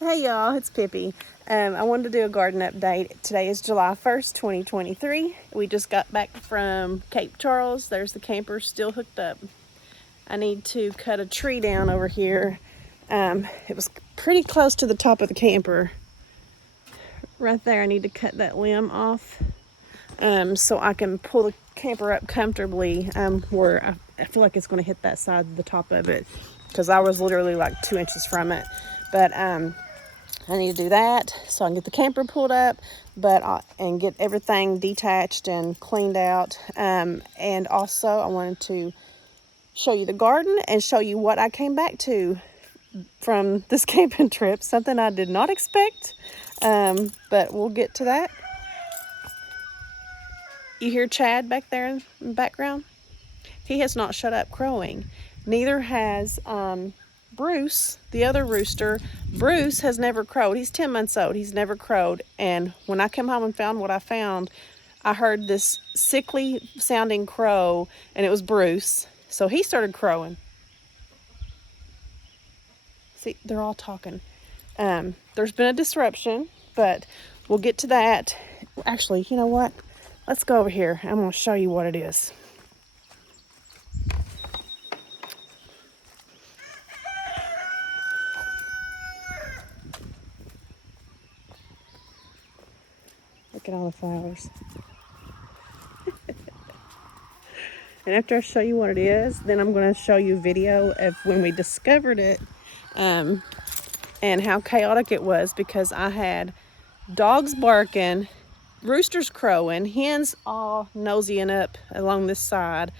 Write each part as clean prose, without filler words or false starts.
Hey y'all, it's Pippi. I wanted to do a garden update. Today is July 1st, 2023. We just got back from Cape Charles. There's the camper still hooked up. I need to cut a tree down over here. It was pretty close to the top of the camper. Right there, I need to cut that limb off so I can pull the camper up comfortably where I feel like it's going to hit that side of the top of it because I was literally like 2 inches from it. But I need to do that so I can get the camper pulled up, and get everything detached and cleaned out. And also, I wanted to show you the garden and show you what I came back to from this camping trip. Something I did not expect, but we'll get to that. You hear Chad back there in the background? He has not shut up crowing. Neither has Bruce, the other rooster. Bruce has never crowed. He's 10 months old. He's never crowed. And when I came home and found what I found, I heard this sickly sounding crow, and it was Bruce. So he started crowing. See, they're all talking. There's been a disruption, but we'll get to that. Actually, you know what? Let's go over here. I'm going to show you what it is. Look at all the flowers. And after I show you what it is, then I'm going to show you video of when we discovered it and how chaotic it was, because I had dogs barking, roosters crowing, hens all nosying up along this side,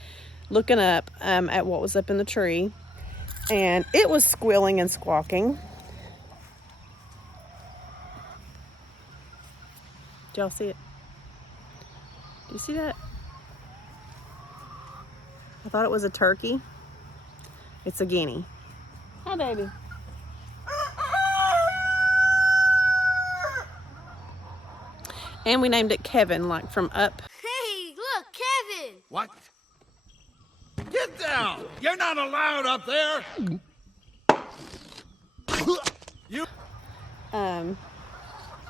looking up at what was up in the tree. And it was squealing and squawking. Did y'all see it? Do you see that? I thought it was a turkey. It's a guinea. Hi, baby. And we named it Kevin, like from Up. Hey, look, Kevin! What? Get down! You're not allowed up there! You.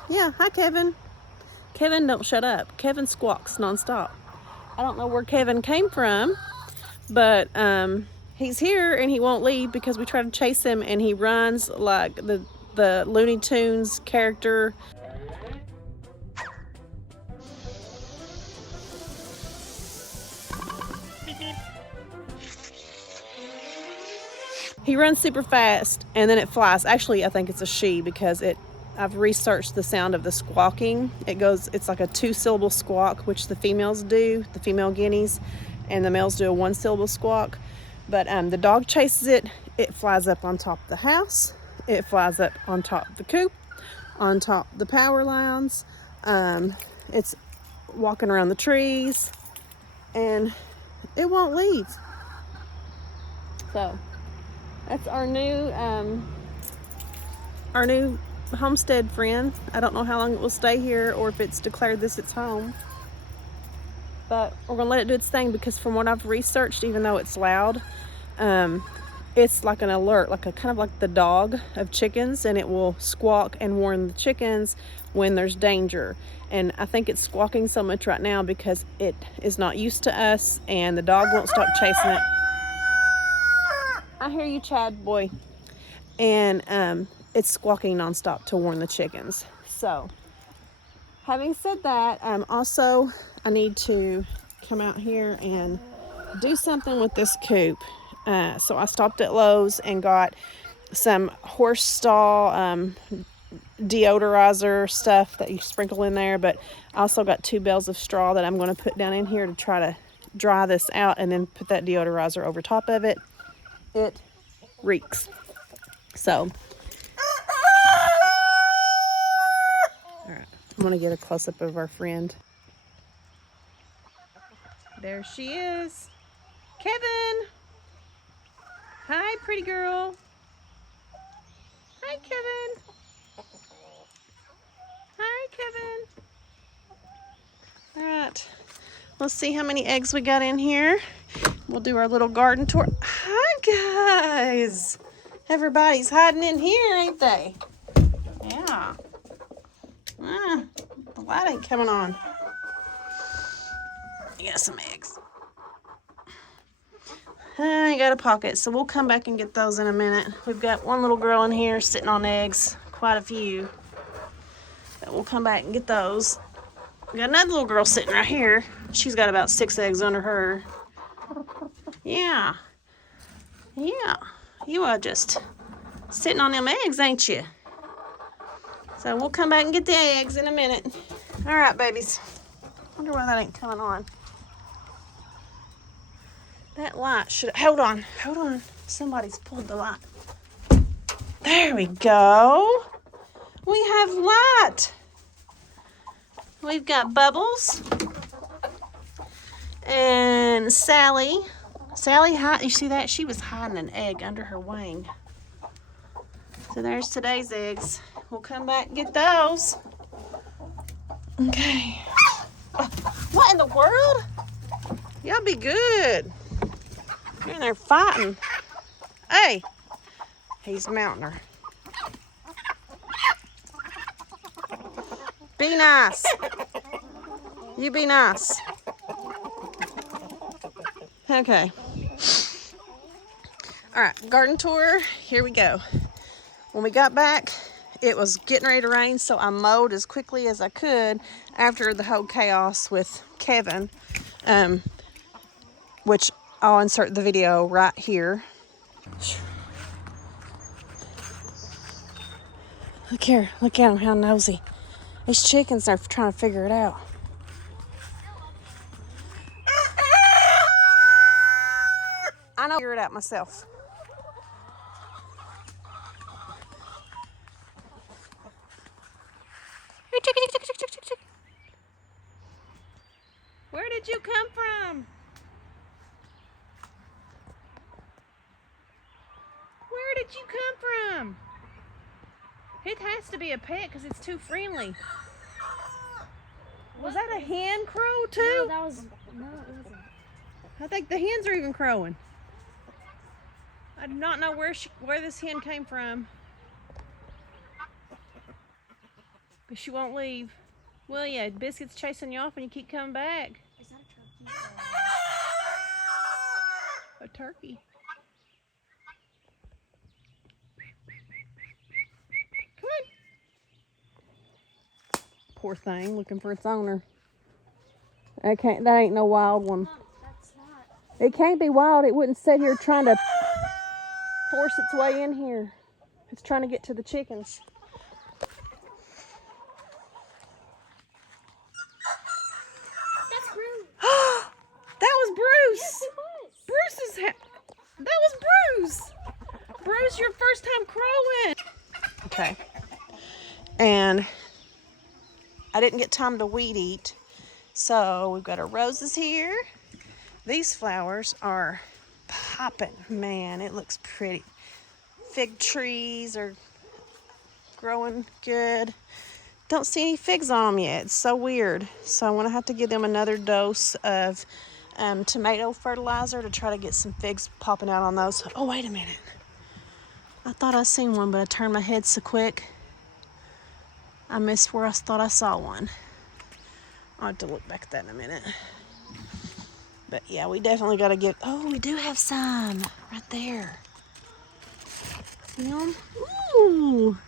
Yeah, hi, Kevin. Kevin don't shut up. Kevin squawks nonstop. I don't know where Kevin came from, but he's here and he won't leave because we try to chase him and he runs like the Looney Tunes character. He runs super fast and then it flies. Actually, I think it's a she because I've researched the sound of the squawking. It's like a 2-syllable squawk, which the females do, the female guineas, and the males do a 1-syllable squawk. But the dog chases it. It flies up on top of the house. It flies up on top of the coop, on top of the power lines. It's walking around the trees, and it won't leave. So that's our new homestead friend. I don't know how long it will stay here or if it's declared this its home, but we're gonna let it do its thing because from what I've researched, even though it's loud, it's like an alert, like a kind of like the dog of chickens, and it will squawk and warn the chickens when there's danger. And I think it's squawking so much right now because it is not used to us and the dog won't stop chasing it. I hear you, Chad boy. And it's squawking nonstop to warn the chickens. So, having said that, also I need to come out here and do something with this coop. So I stopped at Lowe's and got some horse stall deodorizer stuff that you sprinkle in there, but I also got 2 bales of straw that I'm going to put down in here to try to dry this out and then put that deodorizer over top of it. It reeks. So, all right, I'm going to get a close-up of our friend. There she is. Kevin! Hi, pretty girl. Hi, Kevin. Hi, Kevin. All right, let's see how many eggs we got in here. We'll do our little garden tour. Hi, guys. Everybody's hiding in here, ain't they? Yeah. The light ain't coming on. You got some eggs. I got a pocket, so we'll come back and get those in a minute. We've got one little girl in here sitting on eggs, quite a few. But we'll come back and get those. We got another little girl sitting right here. She's got about 6 eggs under her. Yeah. Yeah. You are just sitting on them eggs, ain't you? So we'll come back and get the eggs in a minute. All right, babies. Wonder why that ain't coming on. That light should... Hold on. Somebody's pulled the light. There we go. We have light. We've got Bubbles. And Sally. Sally, you see that? She was hiding an egg under her wing. So there's today's eggs. We'll come back and get those. Okay. What in the world? Y'all be good. You're in there fighting. Hey. He's mounting her. Be nice. You be nice. Okay. All right, garden tour. Here we go. When we got back, it was getting ready to rain, so I mowed as quickly as I could after the whole chaos with Kevin, which I'll insert the video right here. Look here, look at him, how nosy. These chickens are trying to figure it out. I know, figure it out myself. Where did you come from? Where did you come from? It has to be a pet because it's too friendly. Was that a hen crow too? No, it wasn't. I think the hens are even crowing. I do not know where this hen came from. But she won't leave. Well, yeah, Biscuit's chasing you off and you keep coming back. Is that a turkey? A turkey. Come on. Poor thing, looking for its owner. That ain't no wild one. Mom, that's not. It can't be wild. It wouldn't sit here trying to force its way in here. It's trying to get to the chickens. That's Bruce. That was Bruce. Yes, it was. That was Bruce. Bruce, your first time crowing. Okay. And I didn't get time to weed eat. So we've got our roses here. These flowers are popping. Man, it looks pretty. Fig trees are growing good. Don't see any figs on them yet. It's so weird. So I'm going to have to give them another dose of tomato fertilizer to try to get some figs popping out on those. Oh, wait a minute. I thought I seen one, but I turned my head so quick. I missed where I thought I saw one. I'll have to look back at that in a minute. But yeah, we definitely got to get... Oh, we do have some right there. See them? Ooh.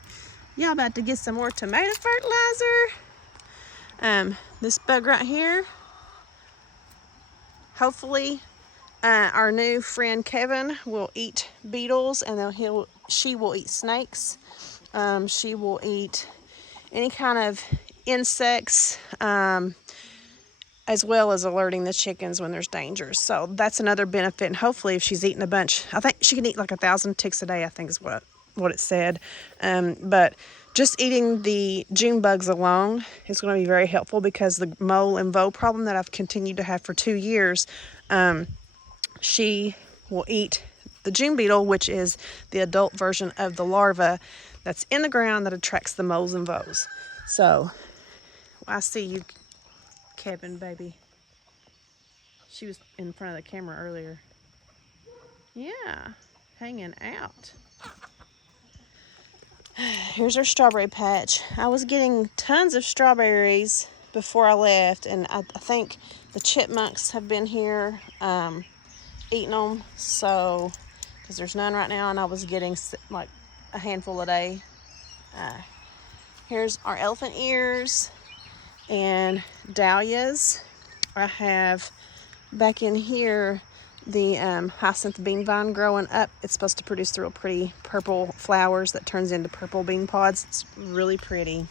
Y'all about to get some more tomato fertilizer. This bug right here. Hopefully, our new friend Kevin will eat beetles, and then she will eat snakes. She will eat any kind of insects, as well as alerting the chickens when there's danger. So that's another benefit. And hopefully, if she's eating a bunch, I think she can eat like 1,000 ticks a day, I think is what it said. But just eating the June bugs alone is going to be very helpful, because the mole and voe problem that I've continued to have for 2 years, she will eat the June beetle, which is the adult version of the larva that's in the ground that attracts the moles and voes. So I see you, Kevin, baby. She was in front of the camera earlier. Yeah, hanging out. Here's our strawberry patch. I was getting tons of strawberries before I left, and I think the chipmunks have been here eating them, so because there's none right now, and I was getting like a handful a day. Here's our elephant ears and dahlias. I have back in here the hyacinth bean vine growing up. It's supposed to produce the real pretty purple flowers that turns into purple bean pods. It's really pretty.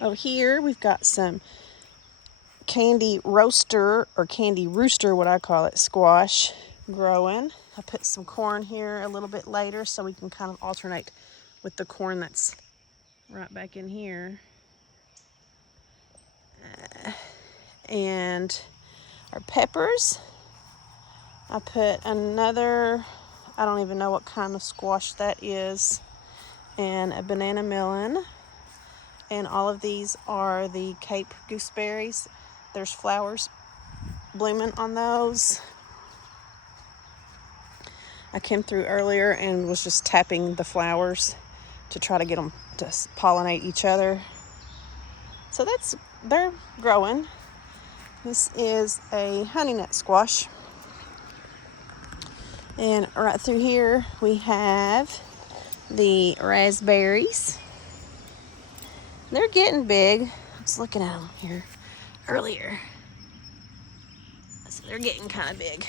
Over here we've got some candy roaster, or candy rooster, what I call it, squash growing. I put some corn here a little bit later so we can kind of alternate with the corn that's right back in here. And our peppers. I put another, I don't even know what kind of squash that is, and a banana melon. And all of these are the Cape gooseberries. There's flowers blooming on those. I came through earlier and was just tapping the flowers to try to get them to pollinate each other. So they're growing. This is a honey nut squash. And right through here we have the raspberries. They're getting big. I was looking at them here earlier. So they're getting kind of big.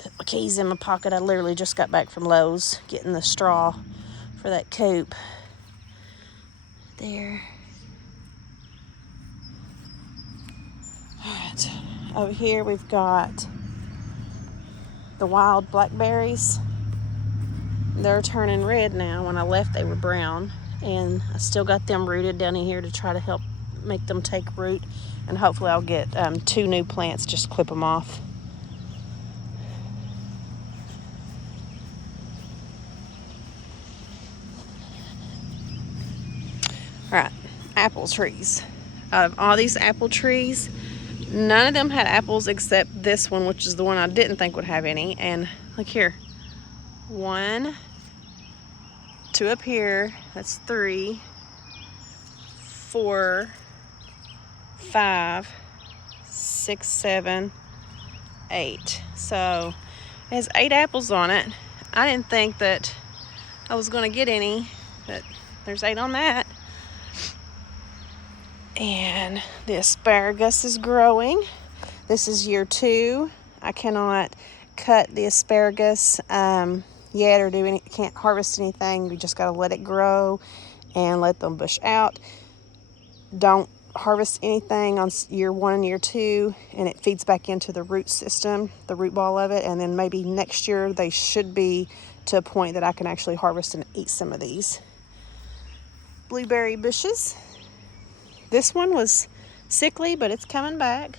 Put my keys in my pocket. I literally just got back from Lowe's getting the straw for that coop. There. Alright. Over here we've got the wild blackberries. They're turning red now. When I left they were brown, and I still got them rooted down in here to try to help make them take root, and hopefully I'll get 2 new plants, just clip them off. Alright, apple trees. Out of all these apple trees, none of them had apples except this one, which is the one I didn't think would have any. And look here, 1, 2 up here, that's 3, 4, 5, 6, 7, 8. So it has 8 apples on it. I didn't think that I was going to get any, but there's 8 on that. And the asparagus is growing. This is year 2. I cannot cut the asparagus yet, or can't harvest anything. We just got to let it grow and let them bush out. Don't harvest anything on year 1 and year 2, and it feeds back into the root system, the root ball of it, and then maybe next year they should be to a point that I can actually harvest and eat some of these. Blueberry bushes. This one was sickly, but it's coming back.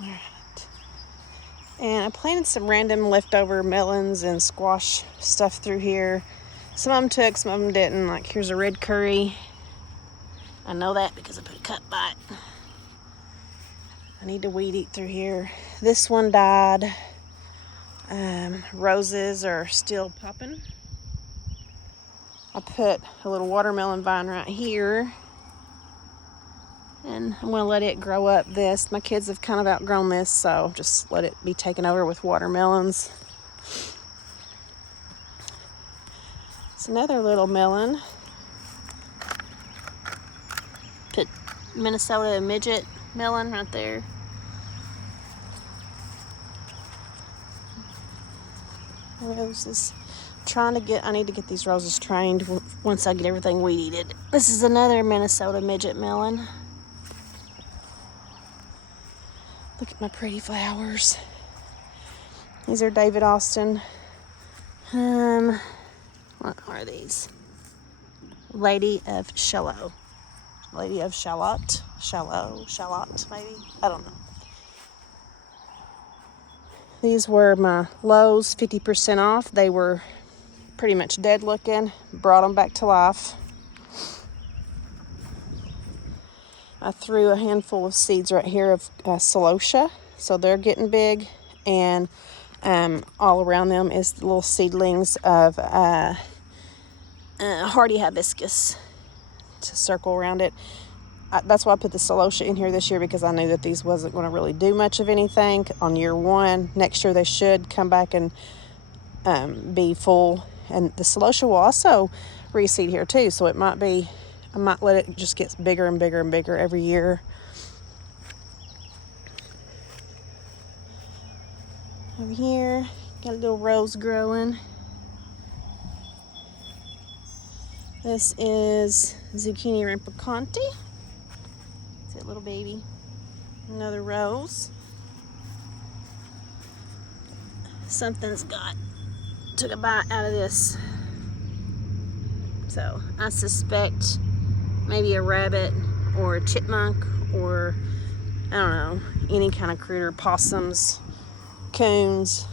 All right. And I planted some random leftover melons and squash stuff through here. Some of them took, some of them didn't. Like here's a red curry. I know that because I put a cut by it. I need to weed eat through here. This one died. Roses are still popping. I put a little watermelon vine right here, and I'm going to let it grow up this. My kids have kind of outgrown this, so just let it be taken over with watermelons. It's another little melon. Put Minnesota midget melon right there. Roses. I need to get these roses trained once I get everything weed-eated. This is another Minnesota midget melon. Look at my pretty flowers. These are David Austin. What are these? Lady of Shallow. Lady of Shallot. Shallot, maybe? I don't know. These were my Lowe's 50% off. They were pretty much dead looking. Brought them back to life. I threw a handful of seeds right here of celosia, so they're getting big. And all around them is the little seedlings of hardy hibiscus to circle around it. That's why I put the celosia in here this year, because I knew that these wasn't going to really do much of anything on year one. Next year they should come back and be full. And the celosia will also reseed here too, so it might be, I might let it just get bigger and bigger and bigger every year. Over here, got a little rose growing. This is Zucchini rampicanti. It's a little baby. Another rose. Something's took a bite out of this. So I suspect maybe a rabbit or a chipmunk, or I don't know, any kind of critter, possums, coons.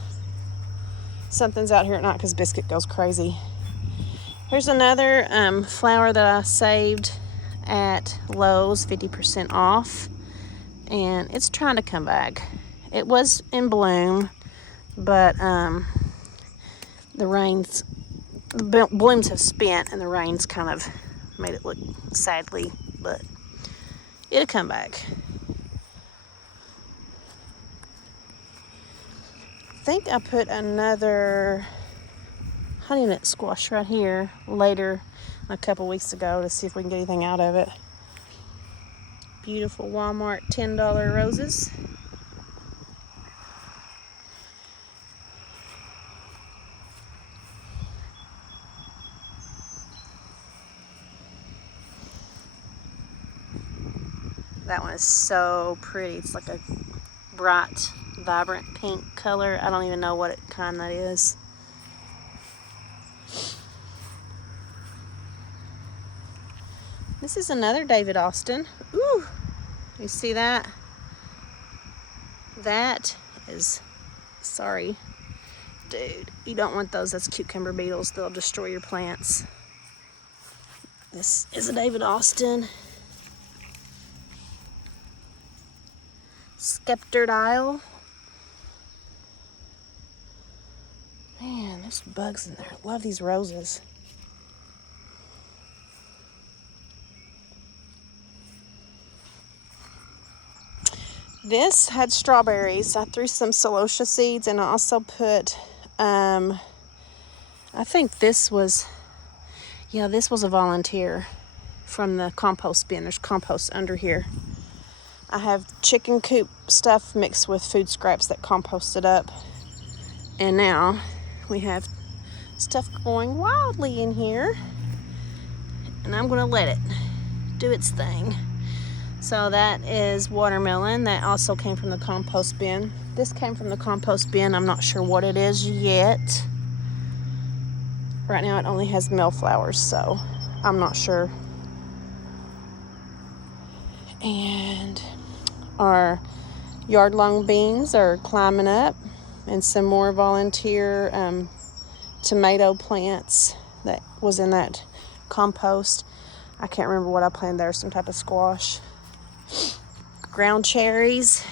Something's out here at night because Biscuit goes crazy. Here's another flower that I saved at Lowe's, 50% off, and it's trying to come back. It was in bloom, but the rains, the blooms have spent, and the rains kind of made it look sadly, but it'll come back. I think I put another honey nut squash right here later, a couple weeks ago, to see if we can get anything out of it. Beautiful Walmart $10 roses. That one is so pretty. It's like a bright, vibrant pink color. I don't even know what kind that is. This is another David Austin. Ooh, you see that? That is, sorry, dude, you don't want those. That's cucumber beetles. They'll destroy your plants. This is a David Austin. Sceptered Isle. Man, there's bugs in there. I love these roses. This had strawberries. I threw some celosia seeds, and I also put, I think this was a volunteer from the compost bin. There's compost under here. I have chicken coop stuff mixed with food scraps that composted up. And now we have stuff growing wildly in here. And I'm going to let it do its thing. So that is watermelon. That also came from the compost bin. This came from the compost bin. I'm not sure what it is yet. Right now it only has male flowers, so I'm not sure. And our yard-long beans are climbing up, and some more volunteer tomato plants that was in that compost. I can't remember what I planted there, some type of squash. Ground cherries.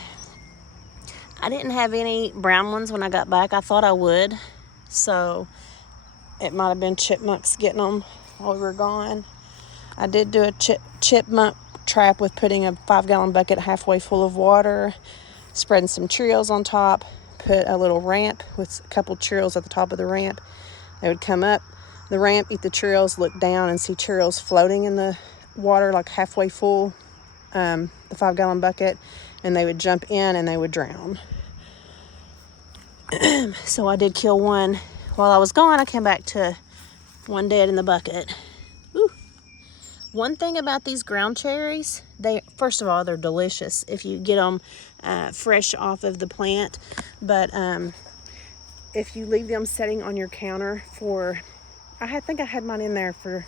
I didn't have any brown ones when I got back. I thought I would, so it might have been chipmunks getting them while we were gone. I did do a chipmunk trap with putting a 5-gallon bucket halfway full of water, spreading some Cheerios on top, put a little ramp with a couple Cheerios at the top of the ramp. They would come up the ramp, eat the Cheerios, look down and see Cheerios floating in the water like halfway full, the 5-gallon bucket, and they would jump in and they would drown. So I did kill one while I was gone. I came back to one dead in the bucket. Ooh. One thing about these ground cherries, first of all, they're delicious if you get them fresh off of the plant. But if you leave them sitting on your counter for, I think I had mine in there for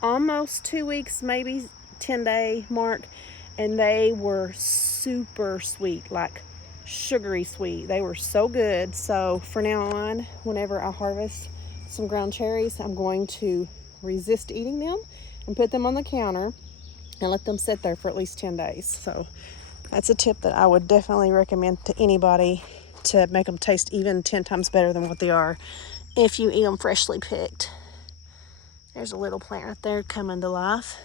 almost 2 weeks, maybe 10-day mark, and they were super sweet, like sugary sweet. They were so good. So for now on, whenever I harvest some ground cherries, I'm going to resist eating them and put them on the counter and let them sit there for at least 10 days. So that's a tip that I would definitely recommend to anybody to make them taste even 10 times better than what they are if you eat them freshly picked. There's a little plant right there coming to life.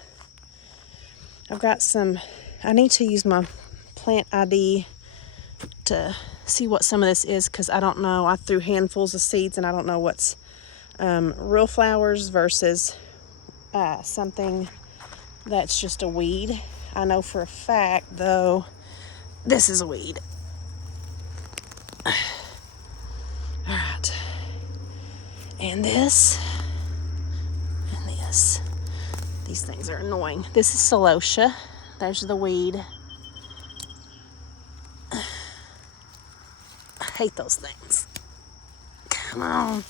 I've got some, I need to use my plant ID to see what some of this is, because I don't know. I threw handfuls of seeds and I don't know what's real flowers versus something that's just a weed. I know for a fact, though, this is a weed. All right. And this. And this. These things are annoying. This is celosia. There's the weed. I hate those things. Come on.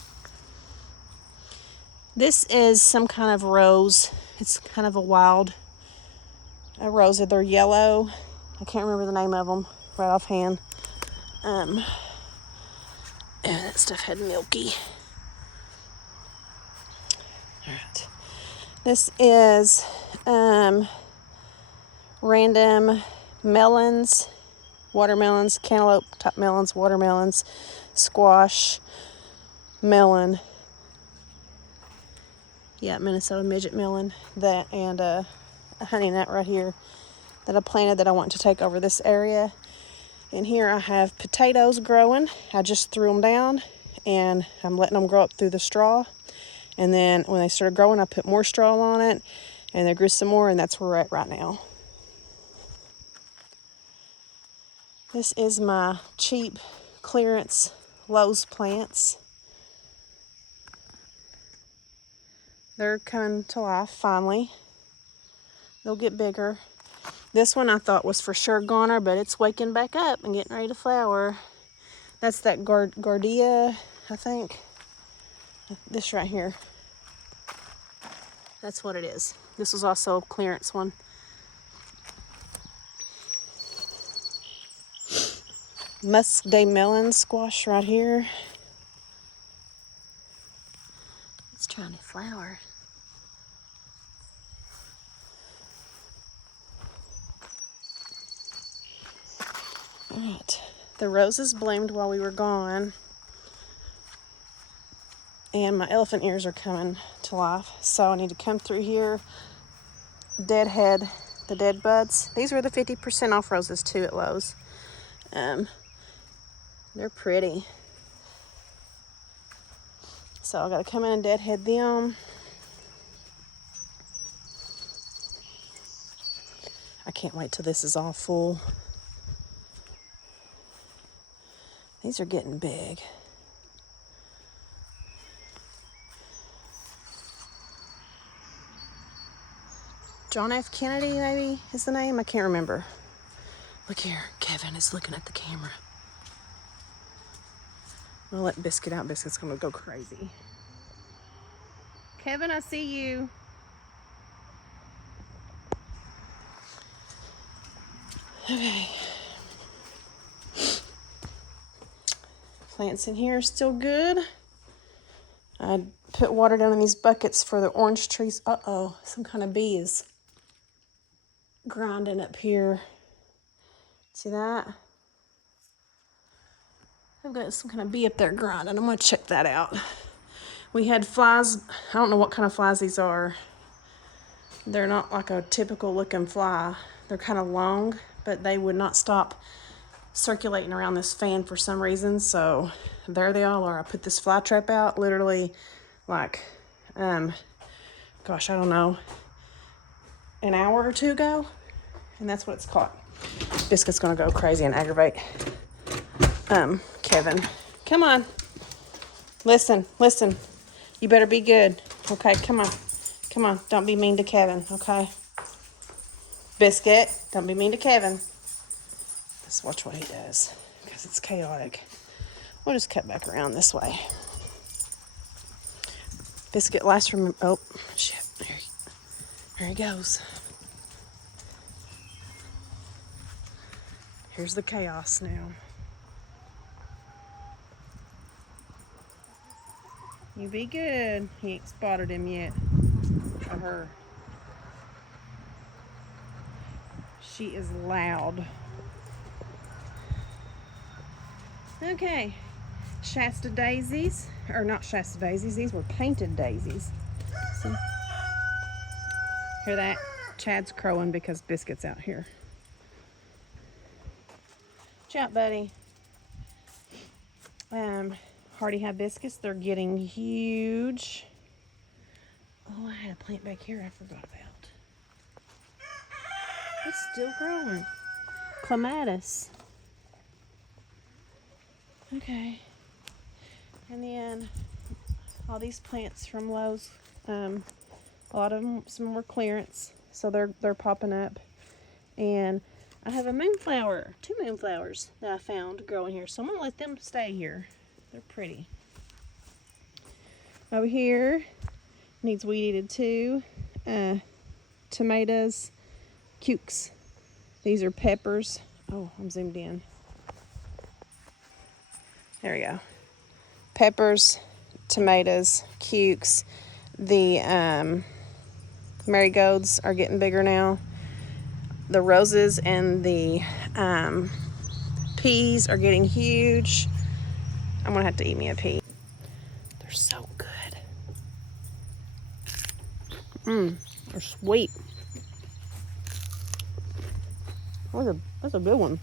This is some kind of rose. It's kind of a wild rose. They're yellow. I can't remember the name of them right offhand. And that stuff had milky. All right. This is random melons, watermelons, cantaloupe top melons, watermelons, squash, melon. Yeah, Minnesota midget melon. That and a honey nut right here that I planted that I want to take over this area. And here I have potatoes growing. I just threw them down and I'm letting them grow up through the straw. And then when they started growing, I put more straw on it and they grew some more, and that's where we're at right now. This is my cheap clearance Lowe's plants. They're coming to life finally. They'll get bigger. This one I thought was for sure goner, but it's waking back up and getting ready to flower. That's that Gardia, I think. This right here. That's what it is. This was also a clearance one. Musk Day melon squash right here. It's trying to flower. All right. The roses bloomed while we were gone. And my elephant ears are coming to life. So I need to come through here, deadhead the dead buds. These were the 50% off roses too at Lowe's. They're pretty. So I gotta come in and deadhead them. I can't wait till this is all full. These are getting big. John F. Kennedy, maybe, is the name? I can't remember. Look here, Kevin is looking at the camera. I'll let Biscuit out. Biscuit's gonna go crazy. Kevin, I see you. Okay. Plants in here are still good. I put water down in these buckets for the orange trees. Uh-oh, some kind of bee is grinding up here. See that? I've got some kind of bee up there grinding. I'm gonna check that out. We had flies. I don't know what kind of flies these are. They're not like a typical looking fly. They're kind of long, but they would not stop circulating around this fan for some reason. So there they all are. I put this fly trap out literally like, gosh, I don't know, an hour or two ago. And that's what it's caught. Biscuit's gonna go crazy and aggravate Kevin. Come on. Listen. You better be good. Okay, come on. Don't be mean to Kevin, okay? Biscuit, don't be mean to Kevin. Let's watch what he does, because it's chaotic. We'll just cut back around this way. Biscuit, last remember. Oh, shit. There he goes. Here's the chaos now. You be good. He ain't spotted him yet. Or her. She is loud. Okay, Shasta daisies, or not Shasta daisies, these were painted daisies. See? Hear that? Chad's crowing because Biscuit's out here. Watch out, buddy. Hardy hibiscus, they're getting huge. Oh, I had a plant back here I forgot about. It's still growing. Clematis. Okay. And then all these plants from Lowe's, a lot of them, some were clearance, so they're popping up. And I have a moonflower, 2 moonflowers that I found growing here, so I'm gonna let them stay here. They're pretty. Over here needs weed eated too. Tomatoes, cukes. These are peppers. Oh, I'm zoomed in. There we go. Peppers, tomatoes, cukes. The marigolds are getting bigger now. The roses and the peas are getting huge. I'm gonna have to eat me a pea. They're so good. They're sweet. That's a good one.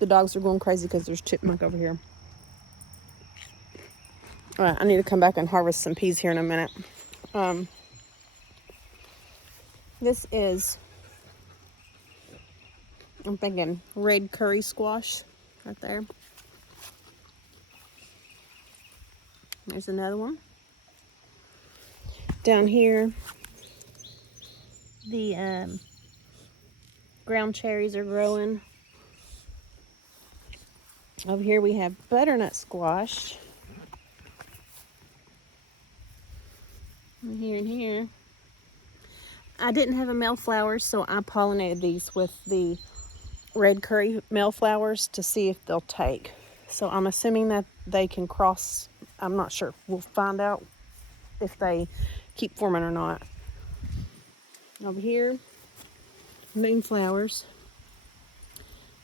The dogs are going crazy because there's chipmunk over here. All right, I need to come back and harvest some peas here in a minute. This is, I'm thinking red curry squash right there. There's another one. Down here, the ground cherries are growing. Over here we have butternut squash. And here. I didn't have a male flowers, so I pollinated these with the red curry male flowers to see if they'll take. So I'm assuming that they can cross. I'm not sure. We'll find out if they keep forming or not. Over here, moonflowers.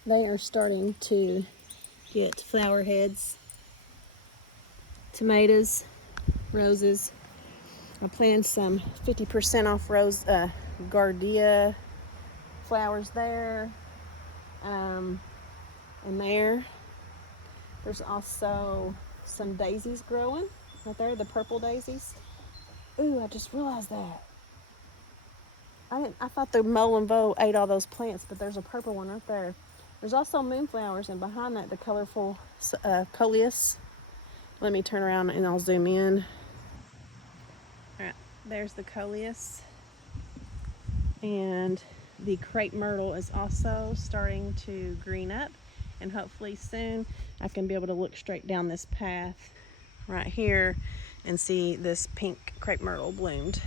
They are starting to get flower heads. Tomatoes, roses. I planted some 50% off rose Gardia flowers there. And there's also some daisies growing right there, the purple daisies. Ooh, I just realized that. I thought the mole and veau ate all those plants, but there's a purple one right there. There's also moonflowers, and behind that, the colorful coleus. Let me turn around and I'll zoom in. All right, there's the coleus. And the crepe myrtle is also starting to green up, and hopefully soon I can be able to look straight down this path right here and see this pink crepe myrtle bloomed.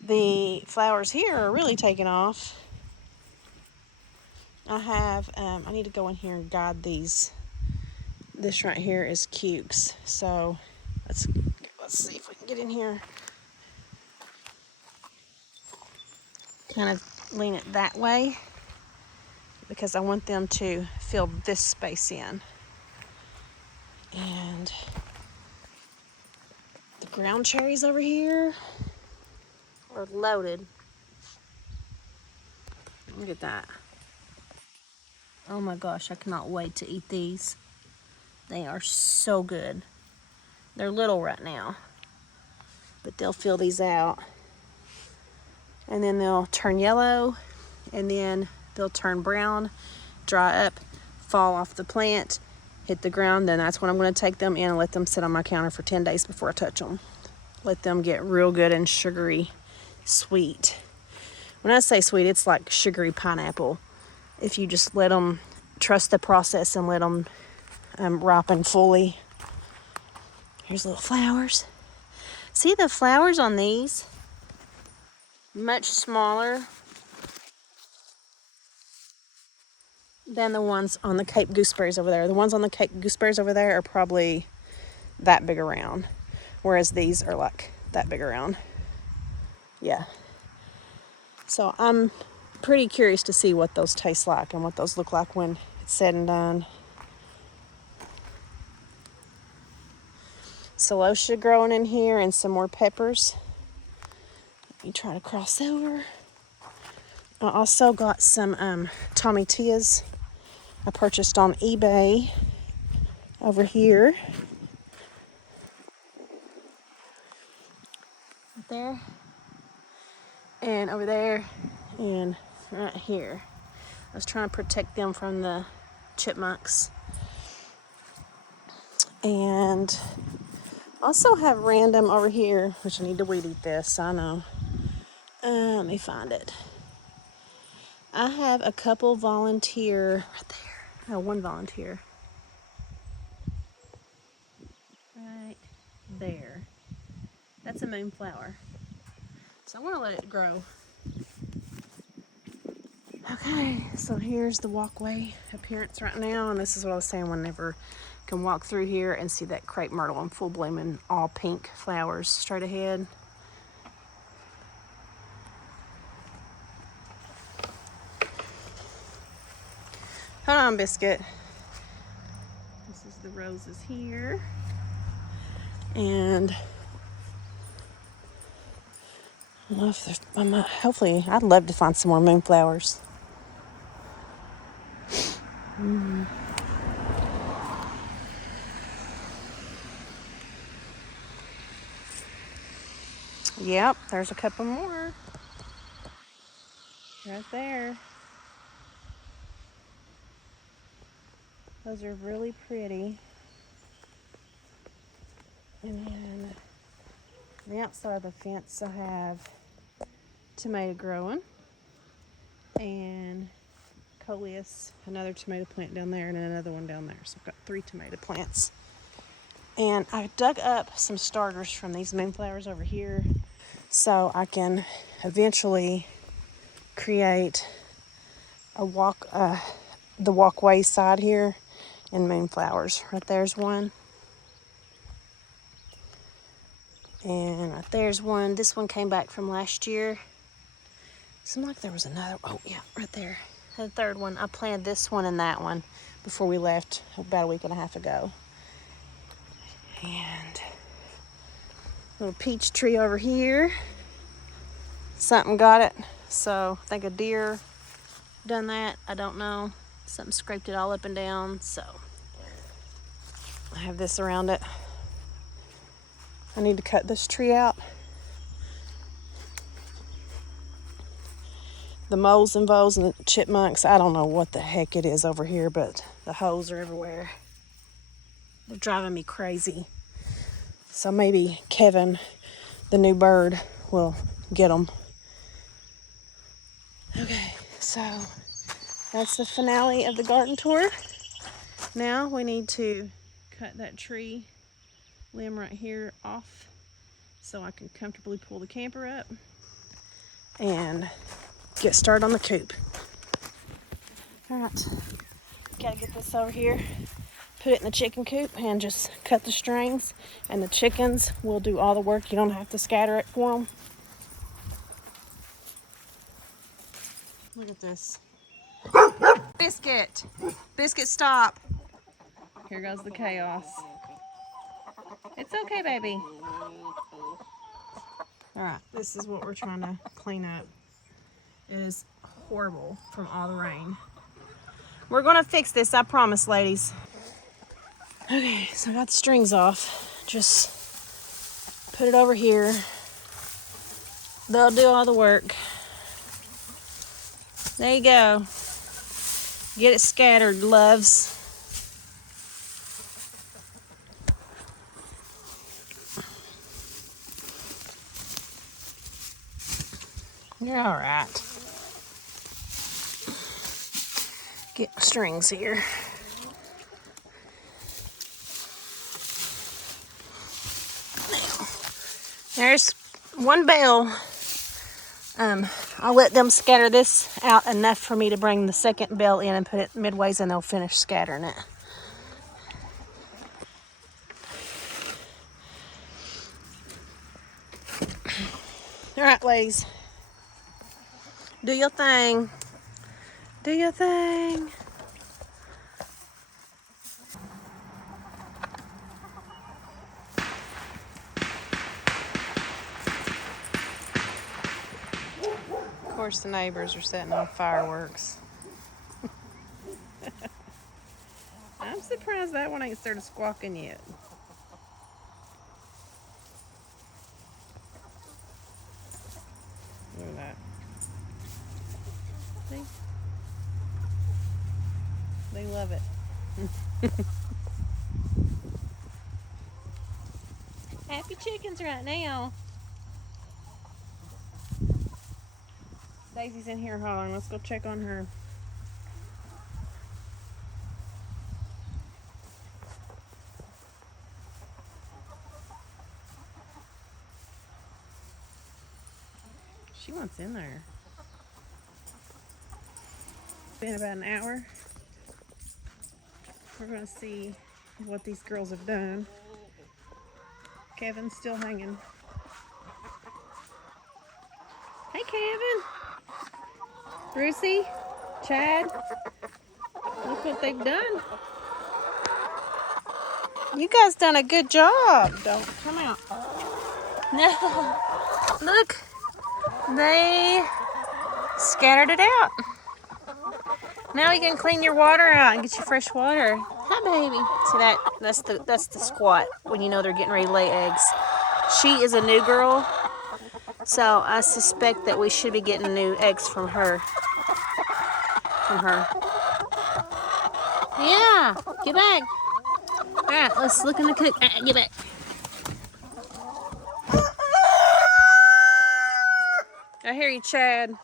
The flowers here are really taking off. I have, I need to go in here and guide these. This right here is cukes. So let's see if we can get in here. Kind of lean it that way because I want them to fill this space in. And the ground cherries over here are loaded. Look at that. Oh my gosh, I cannot wait to eat these. They are so good. They're little right now, but they'll fill these out. And then they'll turn yellow, and then they'll turn brown, dry up, fall off the plant, hit the ground. Then that's when I'm going to take them in and let them sit on my counter for 10 days before I touch them. Let them get real good and sugary sweet. When I say sweet, it's like sugary pineapple. If you just let them trust the process and let them ripen fully. Here's little flowers. See the flowers on these? Much smaller than the ones on the Cape gooseberries over there. The ones on the Cape gooseberries over there are probably that big around, whereas these are like that big around. Yeah. So I'm pretty curious to see what those taste like and what those look like when it's said and done. Celosia growing in here and some more peppers. Let me try to cross over. I also got some tomatillas I purchased on eBay over here. Right there. And over there. And right here. I was trying to protect them from the chipmunks. And also have random over here, which I need to weed eat this, I know. Let me find it. I have a couple volunteer right there. Oh, one volunteer. Right there. That's a moonflower. So I want to let it grow. Okay, so here's the walkway appearance right now, and this is what I was saying whenever you can walk through here and see that crepe myrtle in full bloom and all pink flowers straight ahead. Hold on, Biscuit. This is the roses here. And I don't know if there's, hopefully, I'd love to find some more moonflowers. Yep, there's a couple more. Right there. Those are really pretty. And then on the outside of the fence I have tomato growing. And coleus, another tomato plant down there, and another one down there. So I've got 3 tomato plants. And I dug up some starters from these moonflowers over here so I can eventually create a the walkway side here in moonflowers. Right there's one. And right there's one. This one came back from last year. Seemed like there was another. Oh, yeah, right there. The third one. I planted this one and that one before we left about a week and a half ago. And little peach tree over here. Something got it. So I think a deer done that. I don't know. Something scraped it all up and down. So I have this around it. I need to cut this tree out. The moles and voles and the chipmunks, I don't know what the heck it is over here, but the holes are everywhere. They're driving me crazy. So maybe Kevin, the new bird, will get them. Okay, so that's the finale of the garden tour. Now we need to cut that tree limb right here off so I can comfortably pull the camper up and get started on the coop. All right, gotta get this over here, put it in the chicken coop, and just cut the strings, and the chickens will do all the work. You don't have to scatter it for them. Look at this. Biscuit! Biscuit, stop! Here goes the chaos. It's okay, baby. Alright, this is what we're trying to clean up. It is horrible from all the rain. We're gonna fix this, I promise, ladies. Okay, so I got the strings off. Just put it over here. They'll do all the work. There you go. Get it scattered, loves. You're all right. Get my strings here. There's one bale. I'll let them scatter this out enough for me to bring the second bale in and put it midways, and they'll finish scattering it. All right, ladies. Do your thing. Do your thing. Of course, the neighbors are setting off fireworks. I'm surprised that one ain't started squawking yet. Look at that. See? They love it. Happy chickens right now. Daisy's in here. Hold on. Let's go check on her. She wants in there. It's been about an hour. We're going to see what these girls have done. Kevin's still hanging. Hey, Kevin. Brucey, Chad. Look what they've done. You guys done a good job. Don't come out. No. Look. They scattered it out. Now you can clean your water out and get you fresh water. Hi, baby. See that's the squat when you know they're getting ready to lay eggs. She is a new girl, so I suspect that we should be getting new eggs from her. Yeah, get back. All right, let's look in the coop. Get back. I hear you, Chad.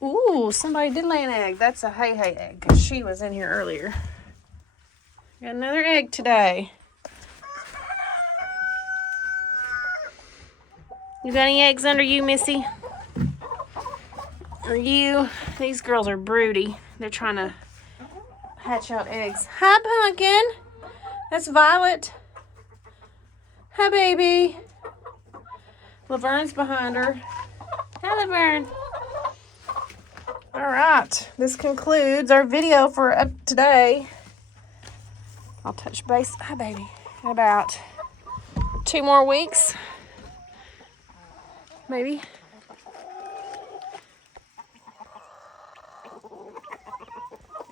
Ooh, somebody did lay an egg. That's a Hey egg, because she was in here earlier. Got another egg today. You got any eggs under you, Missy? Or you? These girls are broody. They're trying to hatch out eggs. Hi, Pumpkin. That's Violet. Hi, baby. Laverne's behind her. Hi, Laverne. All right. This concludes our video for today. I'll touch base. Hi, baby. In about 2 more weeks. Maybe.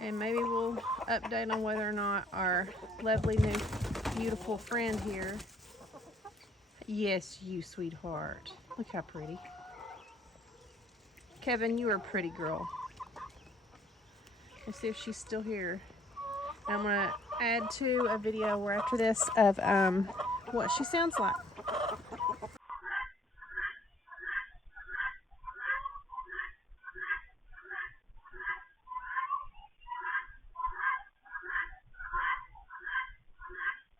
And maybe we'll update on whether or not our lovely new beautiful friend here. Yes, you sweetheart. Look how pretty. Kevin, you are a pretty girl. Let's see if she's still here. I'm gonna add to a video right after this of what she sounds like.